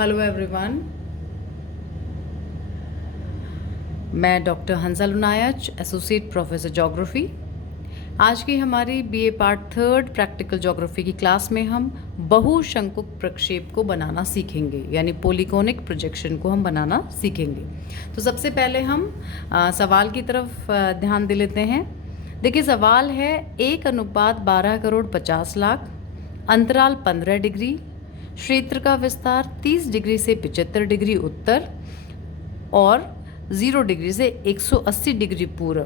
Hello everyone, मैं doctor हंसा लुनायच, associate professor geography. आज की हमारी BA part third practical geography की क्लास में हम बहुशंकुक प्रक्षेप को बनाना सीखेंगे, यानी पोलीकोनिक प्रोजेक्शन को हम बनाना सीखेंगे। तो सबसे पहले हम सवाल की तरफ ध्यान दे लेते हैं। देखिए, सवाल है 1:12 करोड़ 50 लाख, अंतराल 15 डिग्री, क्षेत्र का विस्तार 30 डिग्री से 75 डिग्री उत्तर और 0 डिग्री से 180 डिग्री पूर्व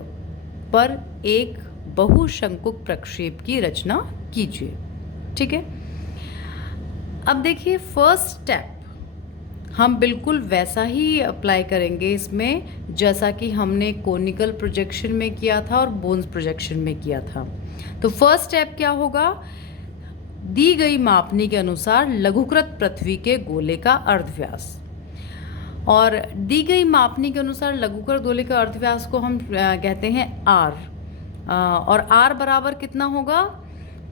पर एक बहुशंकुक प्रक्षेप की रचना कीजिए। ठीक है। अब देखिए, फर्स्ट स्टेप हम बिल्कुल वैसा ही अप्लाई करेंगे इसमें जैसा कि हमने कोनिकल प्रोजेक्शन में किया था और बोन्स प्रोजेक्शन में किया था। तो फर्स्ट स्टेप क्या होगा? दी गई मापनी के अनुसार लघुकृत पृथ्वी के गोले का अर्धव्यास, और दी गई मापनी के अनुसार लघुकृत गोले का अर्धव्यास को हम कहते हैं आर, और आर बराबर कितना होगा?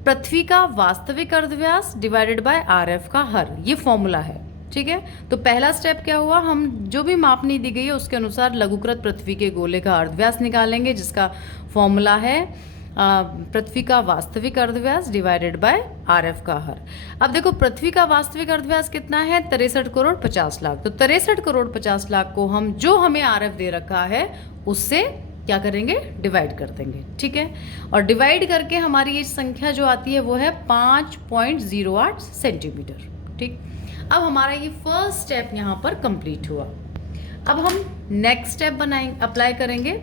पृथ्वी का वास्तविक अर्धव्यास डिवाइडेड बाय आर एफ का हर। ये फॉर्मूला है। ठीक है। तो पहला स्टेप क्या हुआ? हम जो भी मापनी दी गई है उसके अनुसार लघुकृत पृथ्वी के गोले का अर्धव्यास निकालेंगे, जिसका फॉर्मूला है पृथ्वी का वास्तविक अर्धव्यास डिवाइडेड बाय आर एफ का हर। अब देखो, पृथ्वी का वास्तविक अर्धव्यास कितना है? 63 करोड़ 50 लाख। तो 63 करोड़ 50 लाख को हम, जो हमें आर एफ दे रखा है, उससे क्या करेंगे? डिवाइड कर देंगे। ठीक है। और डिवाइड करके हमारी ये संख्या जो आती है वो है 5.08 सेंटीमीटर। ठीक। अब हमारा ये फर्स्ट स्टेप यहाँ पर कंप्लीट हुआ। अब हम नेक्स्ट स्टेप अप्लाई करेंगे।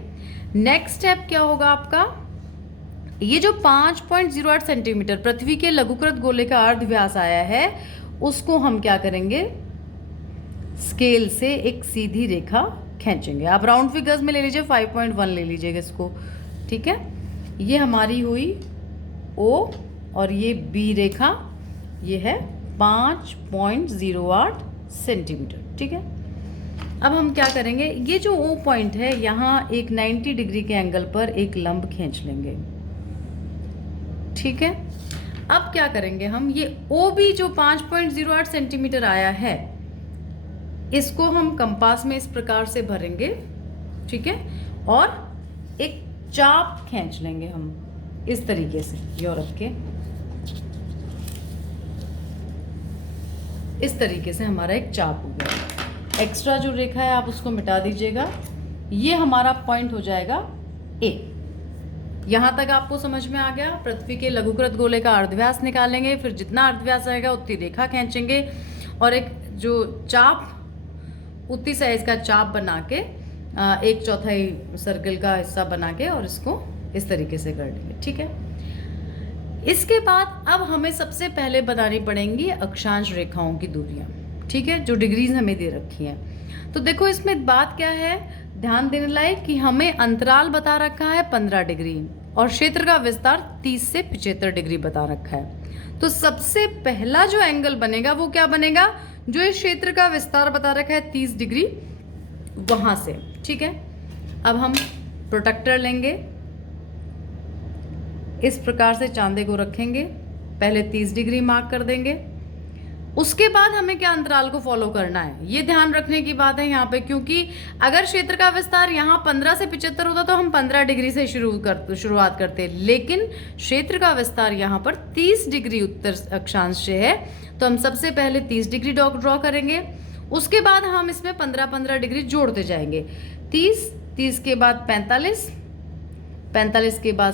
नेक्स्ट स्टेप क्या होगा आपका? ये जो 5.08 सेंटीमीटर पृथ्वी के लघुकृत गोले का अर्धव्यास आया है, उसको हम क्या करेंगे? स्केल से एक सीधी रेखा खींचेंगे। आप राउंड फिगर्स में ले लीजिए, 5.1 ले लीजिएगा इसको। ठीक है। ये हमारी हुई O, और ये B रेखा, ये है 5.08 सेंटीमीटर। ठीक है। अब हम क्या करेंगे? ये जो O पॉइंट है, यहाँ एक 90 डिग्री के एंगल पर एक लंब खींच लेंगे। ठीक है। अब क्या करेंगे हम? ये OB जो 5.08 सेंटीमीटर आया है, इसको हम कंपास में इस प्रकार से भरेंगे। ठीक है। और एक चाप खींच लेंगे हम इस तरीके से, यूरोप के इस तरीके से हमारा एक चाप हो गया। एक्स्ट्रा जो रेखा है आप उसको मिटा दीजिएगा। ये हमारा पॉइंट हो जाएगा A। यहाँ तक आपको समझ में आ गया? पृथ्वी के लघुकृत गोले का अर्धव्यास निकालेंगे, फिर जितना अर्धव्यास आएगा उतनी रेखा खींचेंगे, और एक जो चाप, उतनी साइज का चाप बना के 1/4 सर्कल का हिस्सा बना के, और इसको इस तरीके से कर लेंगे। ठीक है। इसके बाद अब हमें सबसे पहले बनानी पड़ेंगी अक्षांश रेखाओं की दूरियां। ठीक है, जो डिग्रीज हमें दे रखी हैं। तो देखो, इसमें बात क्या है ध्यान देने लायक, कि हमें अंतराल बता रखा है 15 डिग्री और क्षेत्र का विस्तार 30 से 75 डिग्री बता रखा है। तो सबसे पहला जो एंगल बनेगा वो क्या बनेगा? जो इस क्षेत्र का विस्तार बता रखा है 30 डिग्री, वहां से। ठीक है। अब हम प्रोट्रैक्टर लेंगे, इस प्रकार से चांदे को रखेंगे, पहले 30 डिग्री मार्क कर देंगे। उसके बाद हमें क्या अंतराल को फॉलो करना है, ये ध्यान रखने की बात है यहाँ पे, क्योंकि अगर क्षेत्र का विस्तार यहाँ 15 से 75 होता तो हम 15 डिग्री से शुरुआत करते, लेकिन क्षेत्र का विस्तार यहाँ पर 30 डिग्री उत्तर अक्षांश से है, तो हम सबसे पहले 30 डिग्री ड्रॉ करेंगे। उसके बाद हम इसमें 15-15 डिग्री जोड़ते जाएंगे। 30 के बाद 45 के बाद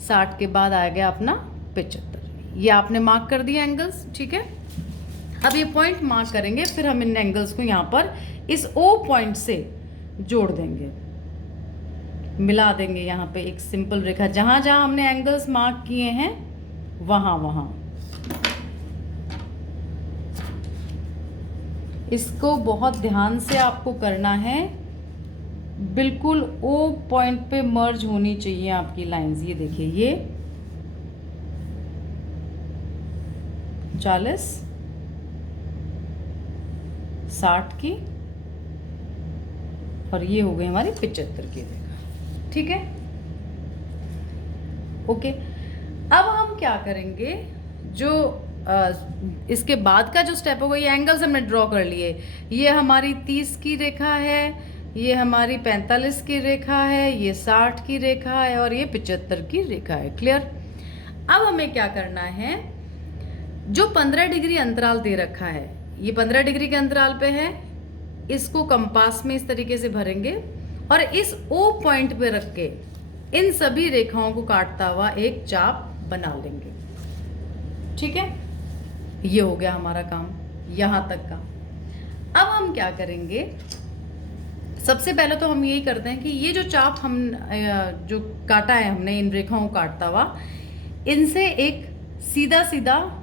60 के बाद आ गया अपना 75। ये आपने मार्क कर दिया एंगल्स। ठीक है। अब ये पॉइंट मार्क करेंगे, फिर हम इन एंगल्स को यहाँ पर इस O पॉइंट से जोड़ देंगे, मिला देंगे यहाँ पे एक सिंपल रेखा। जहां जहां हमने एंगल्स मार्क किए हैं वहां इसको बहुत ध्यान से आपको करना है। बिल्कुल O पॉइंट पे मर्ज होनी चाहिए आपकी लाइंस। ये देखिए, ये 40, 60 की, और ये हो गई हमारी 75 की रेखा। ठीक है। ओके। अब हम क्या करेंगे? जो इसके बाद का जो स्टेप होगा, ये एंगल्स हमने ड्रॉ कर लिए। ये हमारी 30 की रेखा है, ये हमारी 45 की रेखा है, ये 60 की रेखा है और ये 75 की रेखा है। क्लियर? अब हमें क्या करना है, जो 15 डिग्री अंतराल दे रखा है, ये 15 डिग्री के अंतराल पे है, इसको कंपास में इस तरीके से भरेंगे और इस O पॉइंट पे रख के इन सभी रेखाओं को काटता हुआ एक चाप बना लेंगे। ठीक है, ये हो गया हमारा काम यहां तक का। अब हम क्या करेंगे, सबसे पहले तो हम यही करते हैं कि ये जो चाप हम जो काटा है हमने, इन रेखाओं को काटता हुआ, इनसे एक सीधा सीधा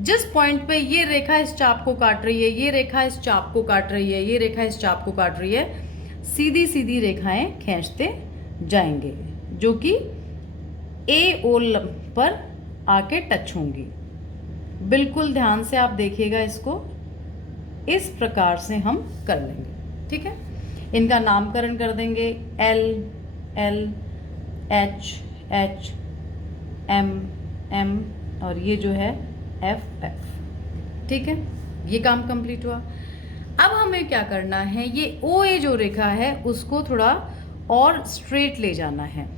जिस पॉइंट पे ये रेखा इस चाप को काट रही है, ये रेखा इस चाप को काट रही है, ये रेखा इस चाप को काट रही है, सीधी सीधी रेखाएं खींचते जाएंगे जो कि AO पर आके टच होंगी। बिल्कुल ध्यान से आप देखिएगा, इसको इस प्रकार से हम कर लेंगे। ठीक है, इनका नामकरण कर देंगे L L H H M M और ये जो है F F। ठीक है, ये काम कंप्लीट हुआ। अब हमें क्या करना है, ये OA जो रेखा है उसको थोड़ा और स्ट्रेट ले जाना है,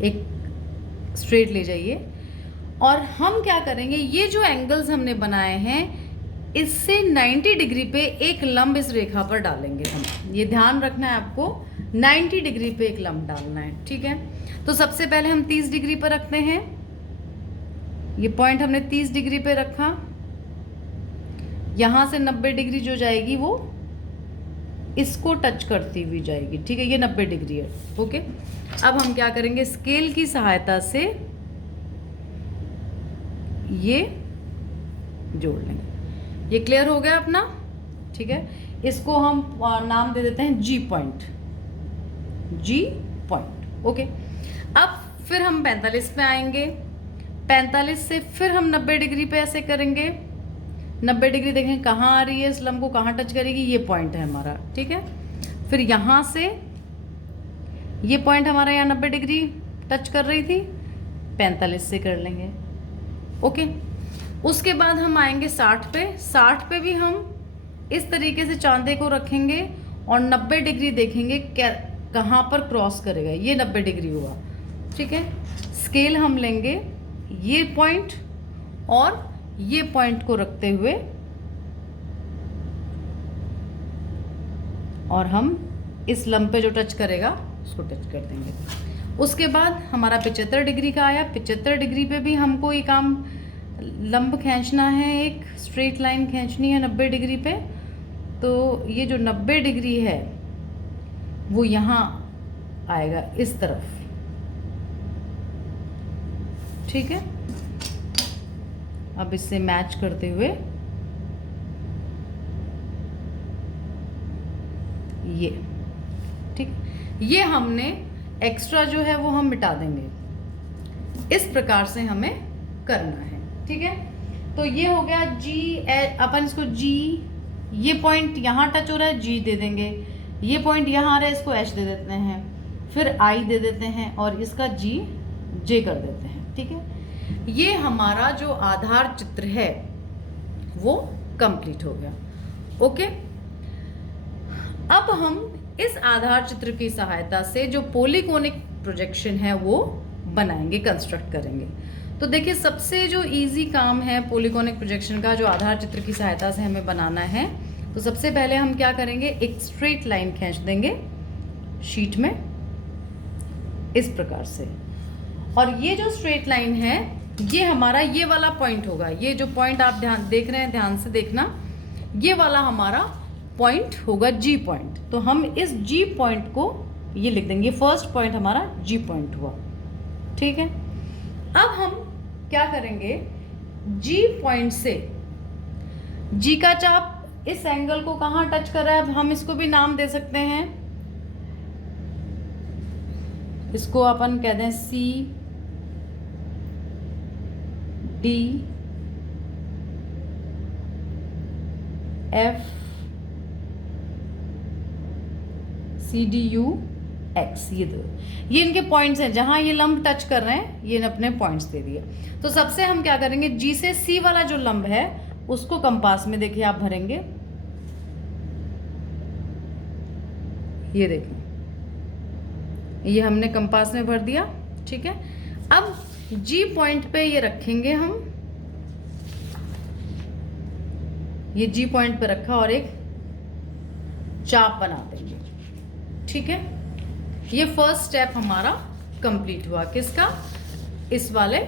एक स्ट्रेट ले जाइए। और हम क्या करेंगे, ये जो एंगल्स हमने बनाए हैं इससे 90 डिग्री पे एक लंब इस रेखा पर डालेंगे हम। ये ध्यान रखना है आपको, 90 डिग्री पे एक लंब डालना है। ठीक है, तो सबसे पहले हम 30 डिग्री पर रखते हैं। ये पॉइंट हमने 30 डिग्री पे रखा, यहां से 90 डिग्री जो जाएगी वो इसको टच करती हुई जाएगी। ठीक है, ये 90 डिग्री है। ओके, अब हम क्या करेंगे, स्केल की सहायता से ये जोड़ लेंगे। ये क्लियर हो गया अपना? ठीक है, इसको हम नाम दे देते हैं G point, G point. Okay, अब फिर हम 45 पे आएंगे, 45 से फिर हम 90 डिग्री पे ऐसे करेंगे। 90 डिग्री देखें कहाँ आ रही है, इस लंब को कहाँ टच करेगी, ये पॉइंट है हमारा। ठीक है, फिर यहाँ से ये पॉइंट हमारा यहाँ 90 डिग्री टच कर रही थी, 45 से कर लेंगे। ओके, उसके बाद हम आएंगे 60 पे। 60 पे भी हम इस तरीके से चांदे को रखेंगे और 90 डिग्री देखेंगे कहाँ पर क्रॉस करेगा, ये 90 डिग्री हुआ। ठीक है, स्केल हम लेंगे ये पॉइंट और ये पॉइंट को रखते हुए और हम इस लंब पे जो टच करेगा उसको टच कर देंगे। उसके बाद हमारा 75 डिग्री का आया। 75 डिग्री पे भी हमको ये काम लंब खींचना है, एक स्ट्रेट लाइन खींचनी है 90 डिग्री पे। तो ये जो 90 डिग्री है वो यहाँ आएगा इस तरफ। ठीक है, अब इससे मैच करते हुए ये, ठीक, ये हमने एक्स्ट्रा जो है वो हम मिटा देंगे। इस प्रकार से हमें करना है। ठीक है, तो ये हो गया G, अपन इसको G, ये पॉइंट यहाँ टच हो रहा है, G दे देंगे। ये पॉइंट यहाँ आ रहा है, इसको H दे देते हैं, फिर I दे देते हैं और इसका G J कर देते हैं। ठीक है, ये हमारा जो आधार चित्र है वो कंप्लीट हो गया। ओके, अब हम इस आधार चित्र की सहायता से जो पॉलीकोनिक प्रोजेक्शन है वो बनाएंगे, कंस्ट्रक्ट करेंगे। तो देखिए, सबसे जो इजी काम है पॉलीकोनिक प्रोजेक्शन का, जो आधार चित्र की सहायता से हमें बनाना है, तो सबसे पहले हम क्या करेंगे, एक स्ट्रेट लाइन खींच देंगे शीट में इस प्रकार से। और ये जो स्ट्रेट लाइन है ये हमारा ये वाला पॉइंट होगा। ये जो पॉइंट आप ध्यान देख रहे हैं, ध्यान से देखना, ये वाला हमारा पॉइंट होगा G पॉइंट। तो हम इस G पॉइंट को ये लिख देंगे, फर्स्ट पॉइंट हमारा G पॉइंट हुआ। ठीक है, अब हम क्या करेंगे, G पॉइंट से G का चाप इस एंगल को कहाँ टच कर रहा है, अब हम इसको भी नाम दे सकते हैं। इसको अपन कह दें C D F C D U x, ये इनके पॉइंट्स हैं जहां ये लंब टच कर रहे हैं, ये अपने पॉइंट्स दे दिए। तो सबसे हम क्या करेंगे, जी से सी वाला जो लंब है उसको कंपास में देखिए आप भरेंगे, ये देखिए ये हमने कंपास में भर दिया, ठीक है। अब जी पॉइंट पे ये रखेंगे हम, ये जी पॉइंट पे रखा और एक चाप बना देंगे, ठीक है। ये फर्स्ट स्टेप हमारा कंप्लीट हुआ, किसका, इस वाले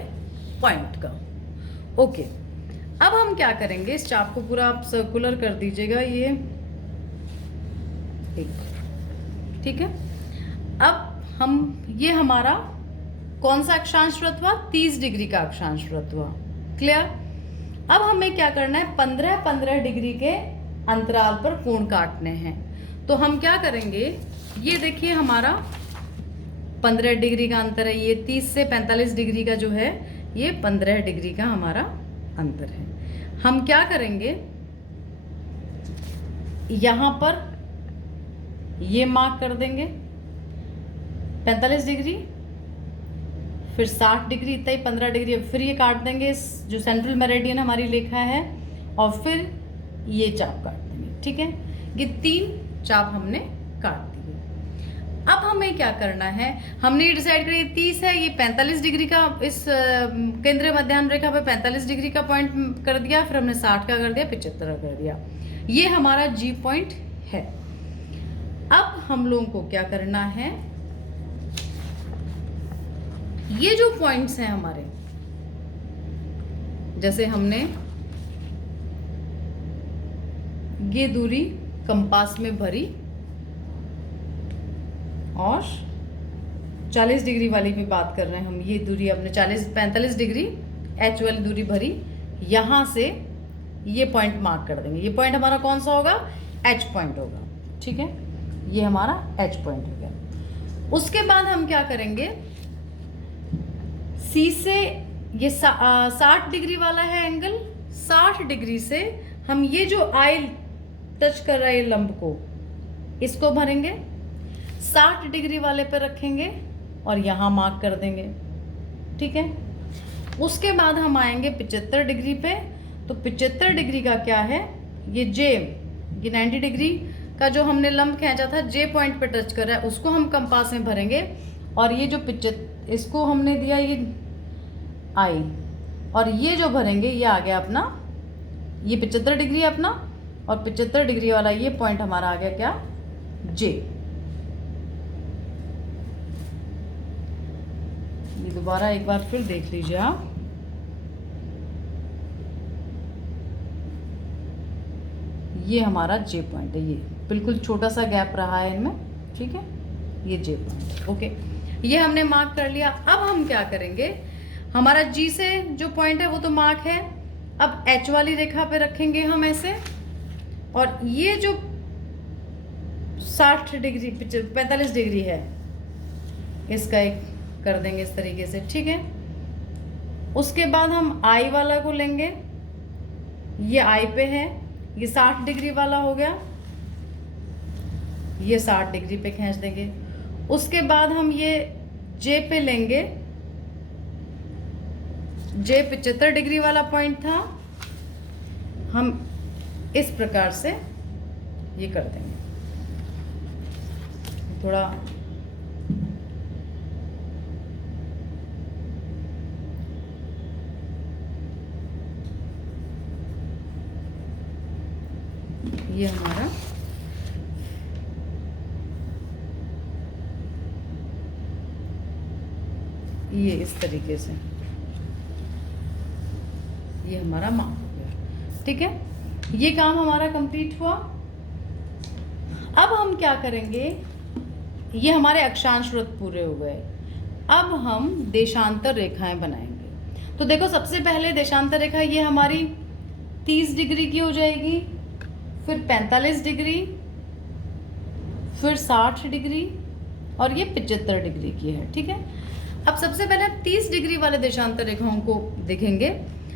पॉइंट का। ओके, अब हम क्या करेंगे, इस चाप को पूरा आप सर्कुलर कर दीजिएगा, ये एक, ठीक है। अब हम, ये हमारा कौन सा अक्षांश वृत्त हुआ, 30 डिग्री का अक्षांश वृत्त हुआ, क्लियर। अब हमें क्या करना है, 15-15 डिग्री के अंतराल पर कोण काटने हैं। तो हम क्या करेंगे, ये देखिए हमारा 15 डिग्री का अंतर है, ये 30 से 45 डिग्री का जो है ये 15 डिग्री का हमारा अंतर है। हम क्या करेंगे, यहां पर ये मार्क कर देंगे 45 डिग्री, फिर 60 डिग्री, इतना ही 15 डिग्री, फिर ये काट देंगे जो सेंट्रल मेरिडियन हमारी लिखा है, और फिर ये चाप काट देंगे, ठीक है। ये 3 चाप हमने काट दिए। अब हमें क्या करना है, हमने ये डिसाइड करिए 30 है, ये 45 डिग्री का, इस केंद्रीय मध्याह्न रेखा पे 45 डिग्री का पॉइंट कर दिया, फिर हमने 60 का कर दिया, 75 कर दिया, ये हमारा जी पॉइंट है। अब हम लोगों को क्या करना है, ये जो पॉइंट्स हैं हमारे, जैसे हमने ये दूरी कंपास में भरी और 40 डिग्री वाली भी बात कर रहे हैं हम, ये दूरी अपने 45 डिग्री एच वाली दूरी भरी, यहां से ये पॉइंट मार्क कर देंगे। ये पॉइंट हमारा कौन सा होगा, एच पॉइंट होगा, ठीक है, ये हमारा एच पॉइंट हो गया। उसके बाद हम क्या करेंगे, सी से ये 60 डिग्री वाला है एंगल, 60 डिग्री से हम ये जो आई टच कर रहा है ये लंब को, इसको भरेंगे, 60 डिग्री वाले पे रखेंगे और यहां मार्क कर देंगे, ठीक है। उसके बाद हम आएंगे 75 डिग्री पे, तो 75 डिग्री का क्या है, ये जे, ये 90 डिग्री का जो हमने लंब खींचा था, जे पॉइंट पे टच कर रहा है, उसको हम कंपास में भरेंगे, और ये जो इसको हमने दिया ये आई, और ये जो भरेंगे ये आ गया अपना, ये 75 डिग्री है अपना, और 75 डिग्री वाला ये पॉइंट हमारा आ गया क्या, जे। ये दोबारा एक बार फिर देख लीजिए आप, ये हमारा जे पॉइंट है, ये बिल्कुल छोटा सा गैप रहा है इनमें, ठीक है, ये जे पॉइंट, ओके, ये हमने मार्क कर लिया। अब हम क्या करेंगे, हमारा जी से जो पॉइंट है वो तो मार्क है, अब एच वाली रेखा पे रखेंगे हम ऐसे, और ये जो 60 डिग्री 45 डिग्री है इसका एक कर देंगे इस तरीके से, ठीक है। उसके बाद हम आई वाला को लेंगे, ये आई पे है, ये 60 डिग्री वाला हो गया, ये 60 डिग्री पे खींच देंगे। उसके बाद हम ये जे पे लेंगे, जे 75 डिग्री वाला पॉइंट था, हम इस प्रकार से ये कर देंगे, थोड़ा ये हमारा ये इस तरीके से ये हमारा मार्क हो गया, ठीक है, ये काम हमारा कंप्लीट हुआ। अब हम क्या करेंगे, ये हमारे अक्षांश वृत्त पूरे हो गए, अब हम देशांतर रेखाएं बनाएंगे। तो देखो सबसे पहले देशांतर रेखा ये हमारी 30 डिग्री की हो जाएगी, फिर 45 डिग्री, फिर 60 डिग्री, और ये 75 डिग्री की है, ठीक है। अब सबसे पहले 30 डिग्री वाले देशांतर रेखाओं को देखेंगे,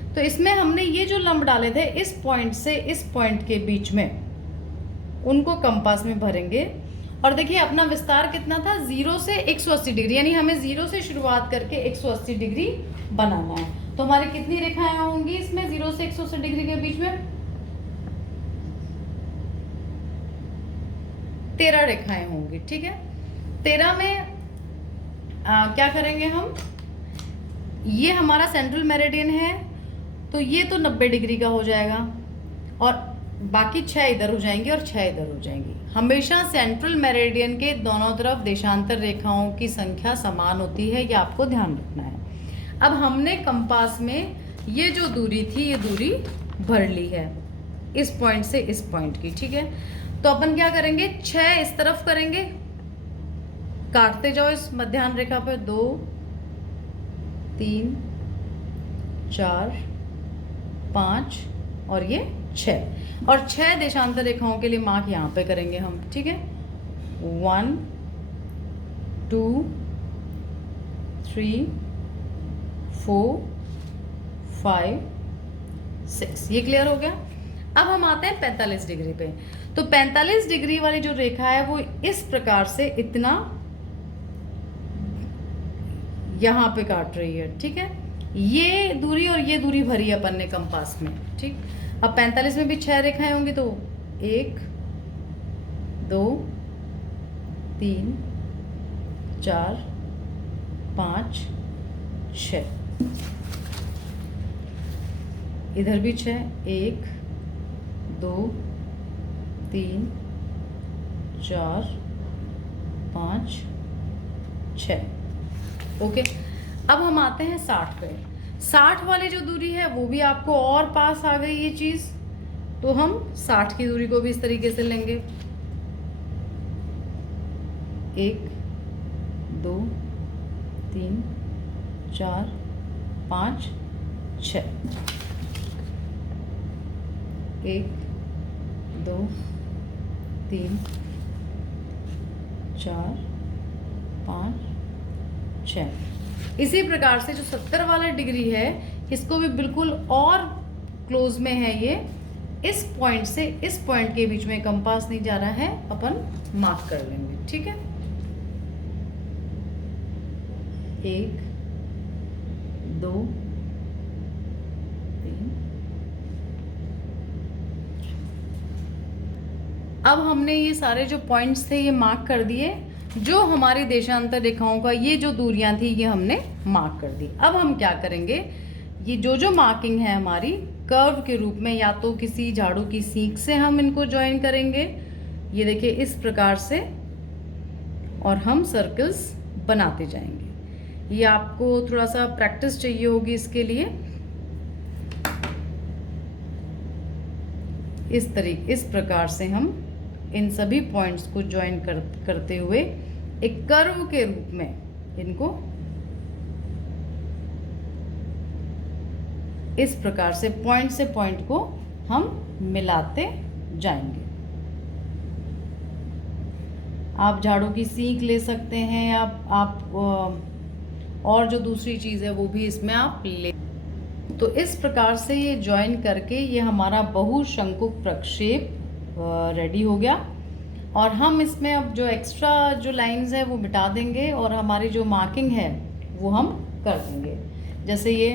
तो इसमें हमने ये जो लंब डाले थे इस पॉइंट से इस पॉइंट के बीच में, उनको कंपास में भरेंगे, और देखिए अपना विस्तार कितना था, 0 से 180 डिग्री, यानी हमें 0 से शुरुआत करके 180 डिग्री बनाना है। तो हमारी कितनी रेखाएं होंगी इसमें 0 से 180 डिग्री के बीच में? 13 रेखाएं होंगी, ठीक है। 13 में क्या करेंगे हम, ये हमारा सेंट्रल मेरिडियन है, तो ये तो 90 डिग्री का हो जाएगा, और बाकी 6 इधर हो जाएंगी और 6 इधर हो जाएंगी। हमेशा सेंट्रल मेरिडियन के दोनों तरफ देशांतर रेखाओं की संख्या समान होती है, ये आपको ध्यान रखना है। अब हमने कंपास में ये जो दूरी थी, ये दूरी भर ली है इस पॉइंट से इस पॉइंट की, ठीक है। तो अपन क्या करेंगे, 6 इस तरफ करेंगे, काटते जाओ इस मध्याह्न रेखा पे, 2 3 4 5 और ये 6, और 6 देशांतर रेखाओं के लिए मार्क यहाँ पे करेंगे हम, ठीक है। 1 2 3 4 5 6, ये क्लियर हो गया। अब हम आते हैं 45 डिग्री पे। तो 45 डिग्री वाली जो रेखा है वो इस प्रकार से इतना यहाँ पे काट रही है, ठीक है। ये दूरी और ये दूरी भरी है अपन ने कंपास में, ठीक। अब 45 में भी 6 रेखाएं होंगी, तो 1 2 3 4 5 6, इधर भी 6, 1 2 3 4 5 6, ओके। अब हम आते हैं 60 पे। 60 वाली जो दूरी है वो भी आपको और पास आ गई ये चीज़, तो हम 60 की दूरी को भी इस तरीके से लेंगे, 1 2 3 4 5 6, 1 2 3 4 5 6। इसी प्रकार से जो 70 वाला डिग्री है, इसको भी बिल्कुल और क्लोज में है ये, इस पॉइंट से इस पॉइंट के बीच में कंपास नहीं जा रहा है, अपन मार्क कर लेंगे, ठीक है। 1 2 3। अब हमने ये सारे जो पॉइंट्स थे ये मार्क कर दिए, जो हमारी देशांतर रेखाओं का ये जो दूरियां थी ये हमने मार्क कर दी। अब हम क्या करेंगे, ये जो मार्किंग है हमारी कर्व के रूप में, या तो किसी झाड़ू की सीख से हम इनको ज्वाइन करेंगे, ये देखिए इस प्रकार से, और हम सर्कल्स बनाते जाएंगे। ये आपको थोड़ा सा प्रैक्टिस चाहिए होगी इसके लिए। इस प्रकार से हम इन सभी पॉइंट्स को ज्वाइन करते हुए एक कर्व के रूप में इनको इस प्रकार से पॉइंट को हम मिलाते जाएंगे। आप झाड़ू की सीख ले सकते हैं, आप और जो दूसरी चीज़ है वो भी इसमें आप ले। तो इस प्रकार से ये ज्वाइन करके ये हमारा बहुशंकु प्रक्षेप रेडी हो गया, और हम इसमें अब जो एक्स्ट्रा जो लाइंस है वो मिटा देंगे, और हमारी जो मार्किंग है वो हम कर देंगे। जैसे ये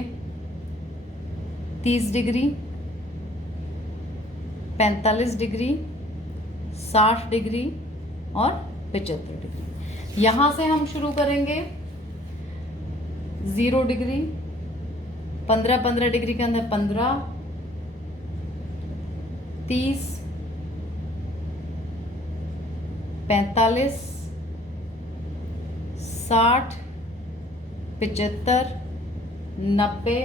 30 डिग्री, 45 डिग्री, 60 डिग्री और 75 डिग्री। यहाँ से हम शुरू करेंगे 0 डिग्री, 15 डिग्री के अंदर 15, 30, 45, 60, 75, 90,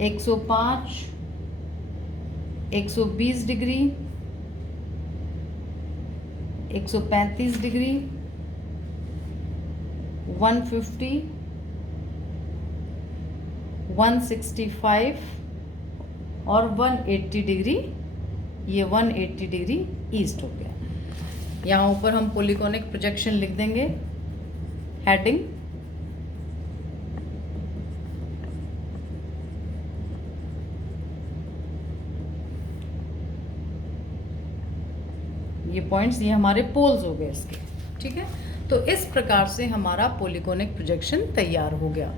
105, 120 डिग्री, 135 डिग्री, 150, 165 और 180 डिग्री। ये 180 डिग्री ईस्ट हो गया। यहाँ ऊपर हम पॉलीगोनिक प्रोजेक्शन लिख देंगे, हेडिंग। ये पॉइंट्स, ये हमारे पोल्स हो गए इसके, ठीक है। तो इस प्रकार से हमारा पॉलीगोनिक प्रोजेक्शन तैयार हो गया।